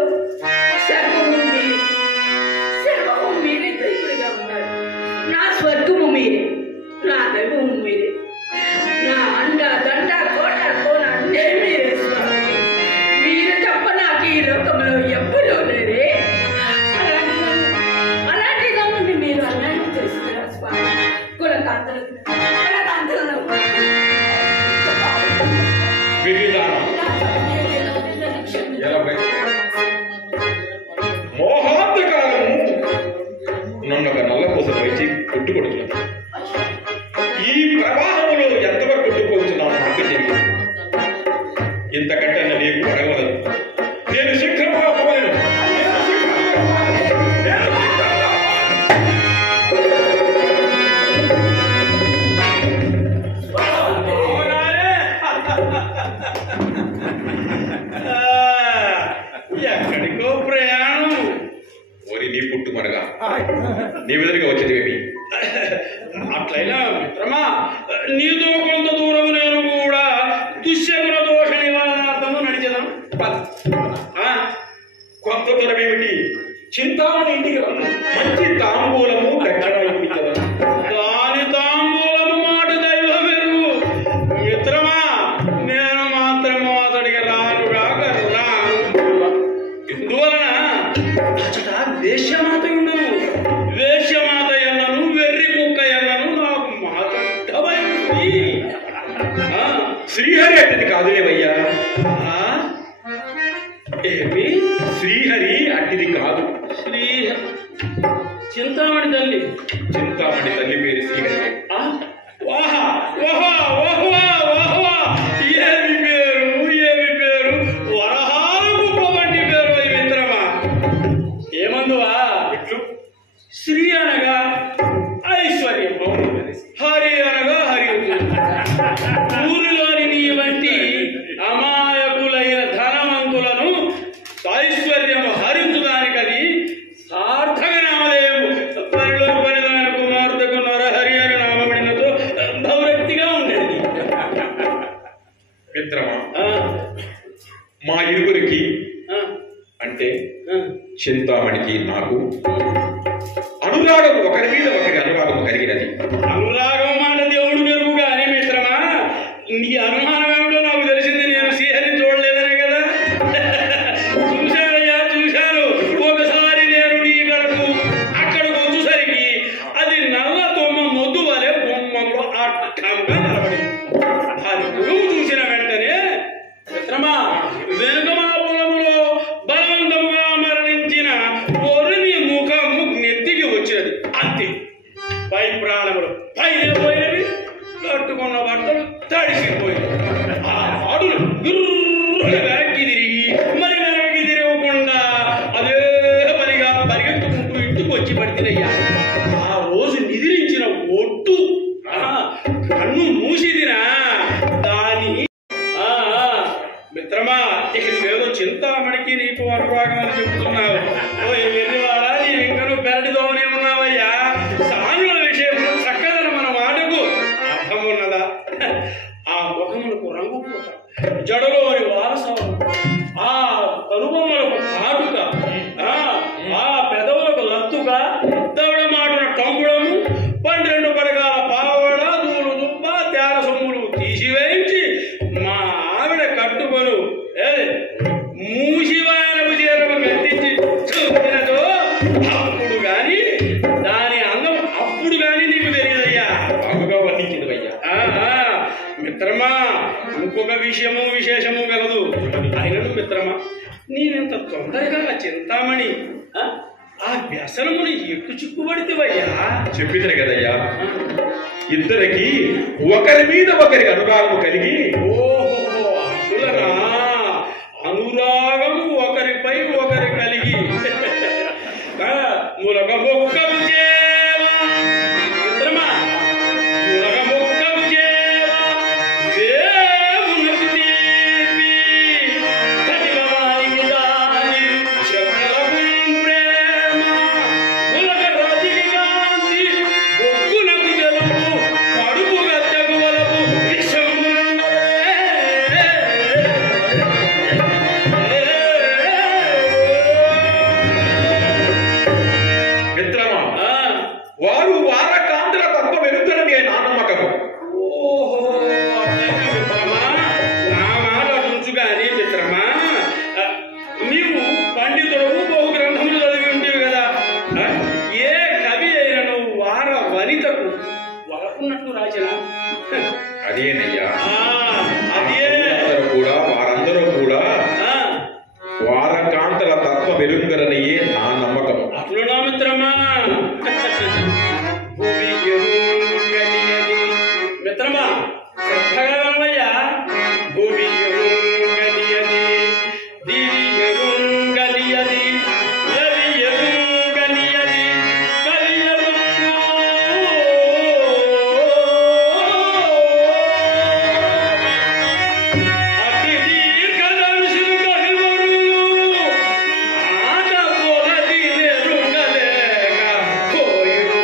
సర్వము మీరే దైవుడిగా ఉన్నారు. నా స్వర్గము మీరే, నా దైవము మీరే, నా అండ దండ కోట కోన అన్నీ మీరే స్వామి. మీరు తప్ప నాకు ఈ లోకంలో ఎవ్వరూ లేరే. అలాంటి దాన్ని మీరు అన్యాయం చేస్తున్నారు స్వామి. మోహాంతకాలము నన్ను ఒక నల్ల పూస పైచి కొట్టుకొడుతున్నాను. ఈ ప్రవాహంలో ఎంతవరకు కొట్టుకోవచ్చున్నాను నాకు తెలియదు. ఇంతకంటే నీకు అడగవలదు. నేను శీఘ్రంగా పోలేను. ఎక్కడికో ప్రయాణం. ఓరి నీ పుట్టు మనగా నీ ఎదురుగా వచ్చేదేమి? అట్లయినా మిత్రమా, నీతో కొంత దూరం నేను కూడా దుశ్శకుల దోష నివారణార్థము నడిచేదాం. కొత్త దూరం ఏమిటి? చింతామణి ఇంటికి రమ్ము. మంచి తాంబూలము దక్షిణ ఇప్పించదు. దాని తాంబూలము మాట దైవం ఎరుగు. మిత్రమా, నేను మాత్రము అతడికి రాను రాక రాను. ఎందువలన అచట వేశ్యమాత ఉండను. వేశ్యమాత ఎన్నను, వెర్రి కుక్క ఎన్నను నాకు మాతమైంది. శ్రీహరి అట్టిది కాదులేవయ్యా. ఏమి? శ్రీహరి అట్టిది కాదు. చింతామణి తల్లి. చింతామణి తల్లి పేరు శ్రీహరి. వాహా వాహా వాహా వాహా! ఏమి పేరు, ఏమి పేరు! వరహాలు వంటి పేరు ఈ మిత్రమా. ఏమందువా? శ్రీ అనగా ఐశ్వర్యం, హరి అనగా హరియుడు. ఊరిలోని నీ వంటి అమాయకులైన ధనవంతులను ఐశ్వర్యము హరించుదానికది సార్థక నామదేవు. పరిలో పరిదాన కుమార్తెకు నరహరి అని నామబడినతో భౌరక్తిగా ఉండేది. మిత్రమా, మా ఇరువురికి అంటే చింతామణికి నాకు అనురాగం, ఒకరి మీద ఒకరి అనురాగం కలిగినది. అనురాగం మాట దేవుడు మెరుగు కానీ మిత్రమా, నీ అనుమానం ఏమిటో నాకు తెలిసింది. నేను శ్రీహరిని చూడలేదనే కదా. చూశానయ్యా, చూశాను. ఒకసారి నేను నీ గడకు అక్కడికి వచ్చేసరికి అది నల్ల తొమ్మ మొద్దు వలె బొమ్మంలో అడ్డంగా నిలబడింది. దాని గురువు చూసిన వెంటనే మిత్రమా, వెనుకమా పొలములో బలవంతముగా మరణించిన ఒరుని ముఖము నెత్తికి వచ్చినది. అంతే. పై ప్రాణములు పైన పోయినవి, కట్టుకున్న బట్టలు తడిసిపోయినవి. ఆ ఆడులు వెనక్కి తిరిగి మరి వెనక్కి తిరగకుండా అదే పనిగా పరిగెత్తుకుంటూ ఇంటికి వచ్చి పడితేనయ్యా. ఆ రోజు నిద్రించిన ఒట్టు కన్ను మూసిదినా దాని మిత్రమా, ఇక నువ్వేదో చింతామణికి నీకు అనురాగం అని చెప్తున్నావు. ఓ వెర్రివాడా, నీ ఇంకను పెరటిదోనే ఉన్నావయ్యా. సానుల విషయంలో చక్కదన మన మాటకు అర్థం ఉన్నదా? ఆ ముఖములకు రంగు పూత, జడలోని వారసము, ఆ కనుబొమ్మలకు కాటుక, ఆ పెదవులకు లత్తుగా, దవడ మాటున కంబుడము, 12 పడగాల పావడ, దూలు దుబ్బ, తేర సొమ్ములు తీసివేయించి మా ఆవిడ కట్టుకొను మూసివారపు చీరము కట్టించి చూపినదో అప్పుడు గాని దాని అందం అప్పుడు గాని నీకు తెలియదయ్యా. బాగుగా వర్ణించింది అయ్యా. మిత్రమా, ఇంకొక విశేషము గలదు. అయినను మిత్రమా, నేనెంత తొందరగా చింతామణి ఆ వ్యసనముని ఎట్టు చిక్కుబడితేవయ్యా? చెప్పితే కదయ్యా, ఇద్దరికి ఒకరి మీద ఒకరి అనురాగం కలిగి. ఓహో, అటులనా? అనురాగము ఒకరిపై ఒకరి కలిగి ములగ మొక్కము చేవా మిత్రమా, ములగ మొక్కము చేవా వేమునకు తీర్పి కటికవానికి దాని చెక్కలకు చేయగలవనయే నా నమ్మకం. అట్లునా మిత్రమా? భూమి ఎరుగనియది మిత్రమా, శ్రద్ధగా వినవయ్యా. భూమి ఎరుగనియది, దివి ఎరుగనియది, రవి ఎరుగనియది, కలియదు అతి దీర్ఘదర్శిని కలివరులు ఆట పొలది ఎరుగలేక కోయుకో.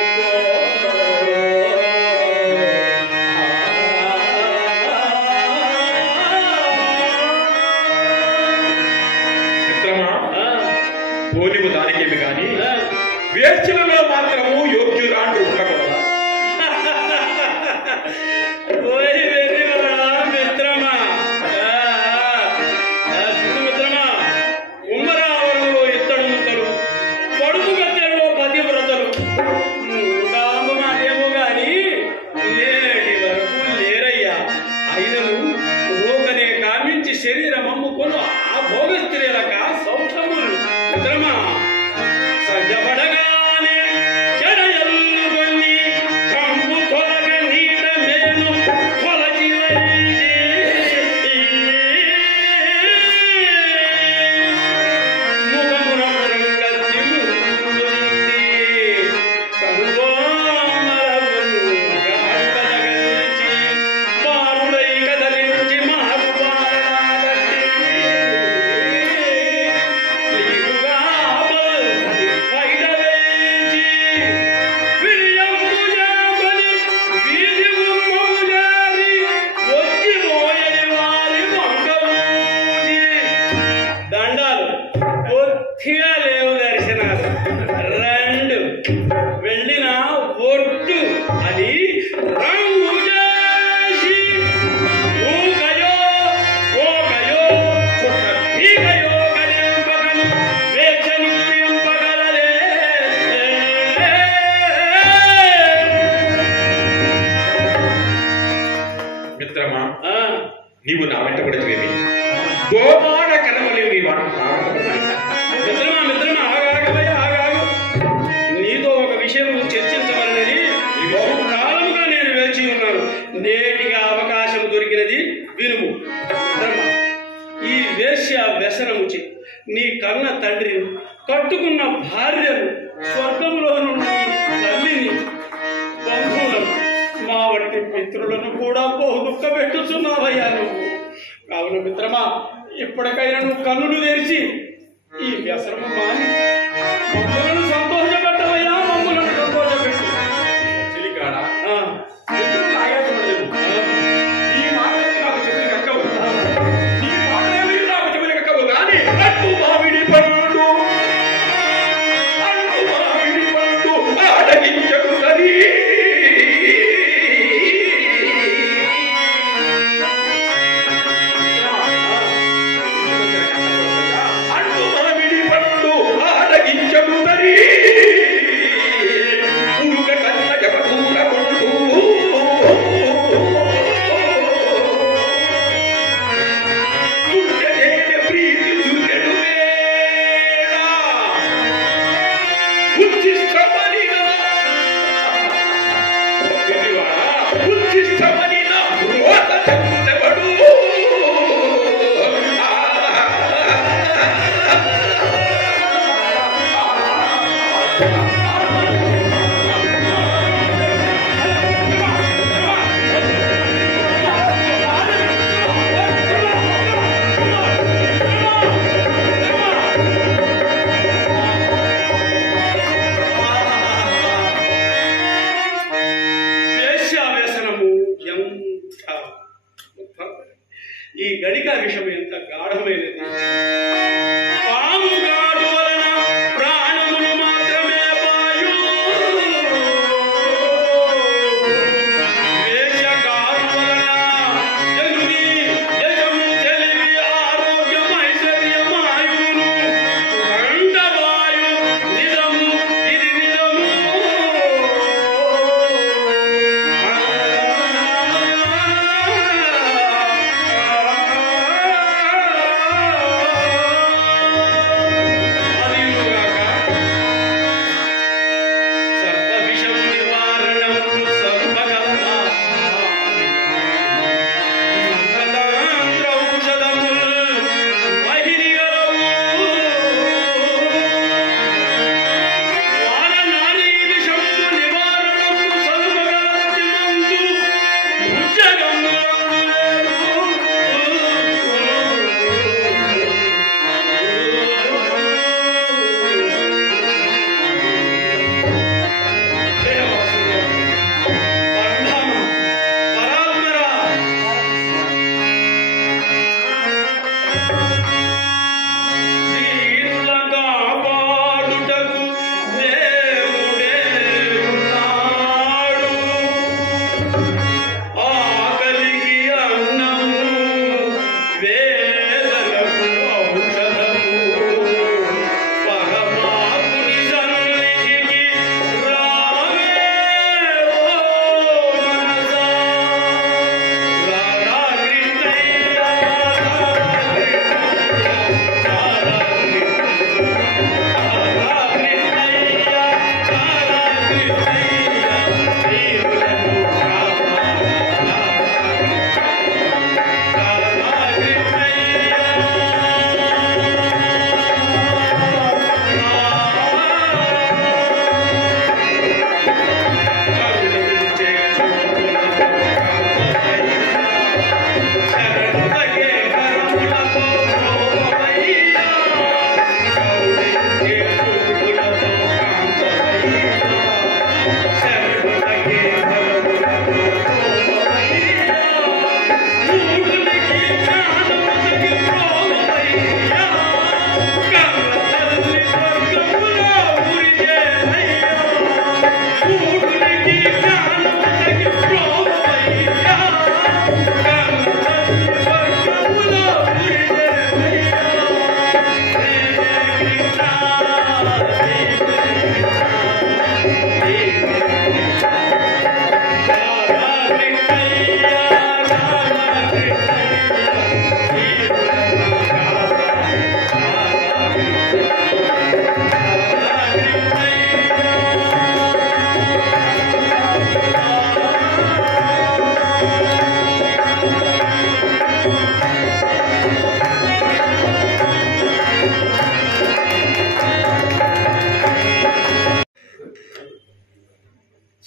మిత్రమా, పోలివు దానికేమి కాని వేశ్యలలో మాత్రము యోగ్యురాండ్రు ఉండకూడదా? ఓయ్ వెర్రివాడా మిత్రమా, చూడు మిత్రమా, ఉమ్మరావరంలో ఇత్తడు ముక్కలు, పడుపు గద్దెల్లో పతివ్రతలు మూడాంబమాదేమో గాని నేటి వరకు లేరయ్యా. అయినను రోగనే కామించి శరీరం అమ్ముకొను ఆ భోగ స్త్రీలక సౌఖ్యములు. మిత్రమా, సంజపడగానే జడయల్లుగొన్ని కంపు తొలగ నీట మేను కొలచి వైచి ముఖమున మృంగతిలు దొంతి కనుబొమ్మలవులుగా అడుగదగల్చి బారుడై కదలించి మాకు బారనాగట్టి లీరుగా బల్సది వైడవేంచి విరియంబు జాబలి వీధి గుమ్మములారి వచ్చి మోయని వారి వంగమూసి. దండాలు కొద్దిగా లేవు దర్శనాలు, రెండు వెళ్ళిన ఒట్టు అది రంగు చేసి ఊగయో ఓగయో చుట్ట పీగయో గలింపగను వేచనింపగలదే. మిత్రమా, నీవు నా వెంట పడితేమి గోమాన కర్మలేవు నీ వాడు మిత్రమా మిత్రమా, ఆగాగవయ్యా ఆగాగు. నీతో ఒక విషయం చర్చించవాలనేది బహుకాలముగా నేను వేచి ఉన్నాను. నేటిగా అవకాశం దొరికినది, వినుము. మిత్రమా, ఈ వేశ్య వ్యసనముచి నీ కన్న తండ్రిని, కట్టుకున్న భార్యను, స్వర్గంలో నుండి తల్లిని, బంధువులను, మా వంటి మిత్రులను కూడా బహు దుఃఖపెట్టుచున్నావయ్యా నువ్వు. కావున మిత్రమా, ఇప్పటికైనా నువ్వు కన్నులు తెరిచి ఈ వ్యసనము మాని మమ్మలను సంతోషపెట్టవయ్యా, మమ్మలను సంతోషపెట్టు. చెలికాడా ఆ, ఎందుకు ఆయాసపడలేవు? నీ మాటలకి నాకు చెవులు కక్కవు. నీ మాటలేవి నాకు చెవులు కక్కవు కానీ అట్టు మామిడి పండు ఆడగించకున్నది. అట్టు మామిడి పండు ఆడగించకున్నది. ఉరుగ కన్న జపదూర కొండు దుర్గదేన ప్రీతి దుర్గడు వేళ ఉచ్చిష్టమనిన ఉచ్చిష్టమనిన రోత చెందబడు. వేశ్యావ్యసనము ఎంత, ఈ గణిక విషయం ఎంత గాఢమైనది. పాము గాడు వలన ప్రాణములు మాత్రమే పాయు.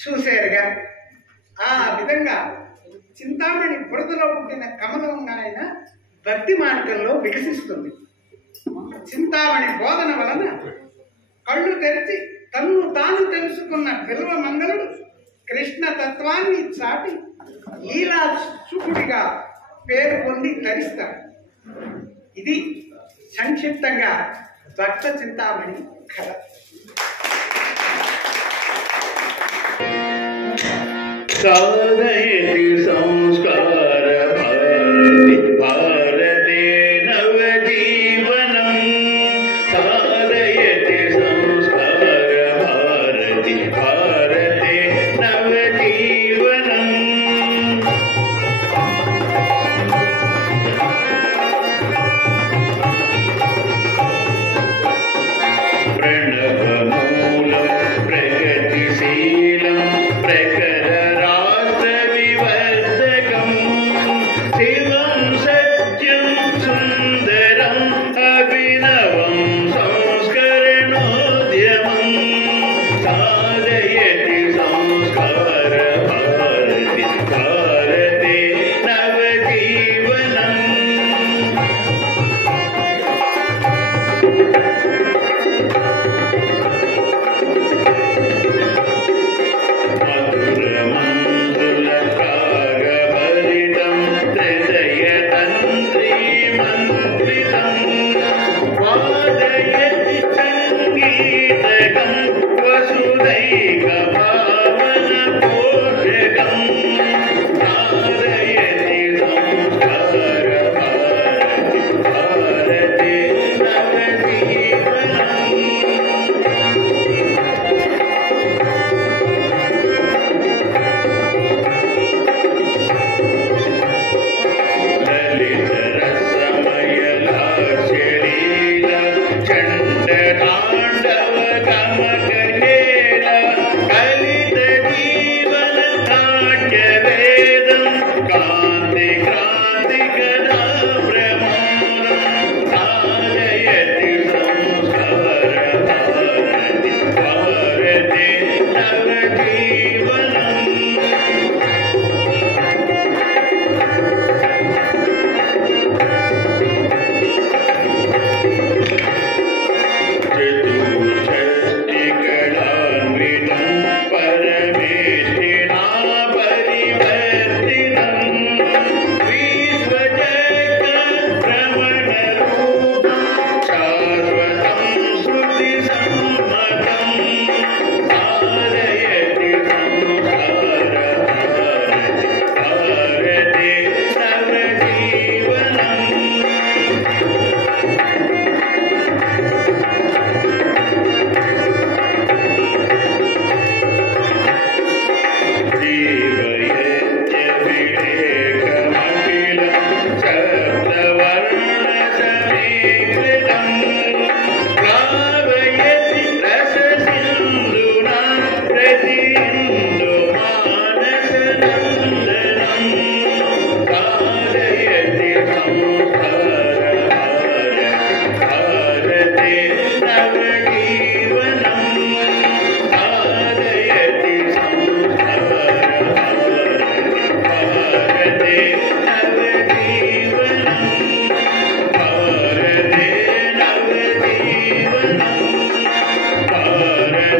చూశారుగా, ఆ విధంగా చింతామణి బురదలో పుట్టిన కమలంగా ఆయన భక్తి మార్గంలో వికసిస్తుంది. చింతామణి బోధన వలన కళ్ళు తెరిచి తన్ను తాను తెలుసుకున్న బిల్వ మంగళుడు కృష్ణ తత్వాన్ని చాటి లీలా చూపుడిగా పేరు పొంది తరిస్తాడు. ఇది సంక్షిప్తంగా భక్త చింతామణి కథ. साधयति संस्कार भारति भारते नवजीवनम् साधयति संस्कार भारति भारते नवजीवनम् प्रणवमूलं प्रगतिशीलं शिवं सत्यं सुन्दरम् अभिनवं संस्करणोद्यमम् साधयति संस्कार भारति भारते नवजीवनम्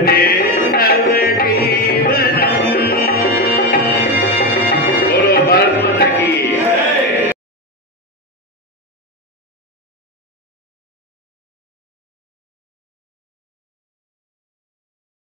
Hare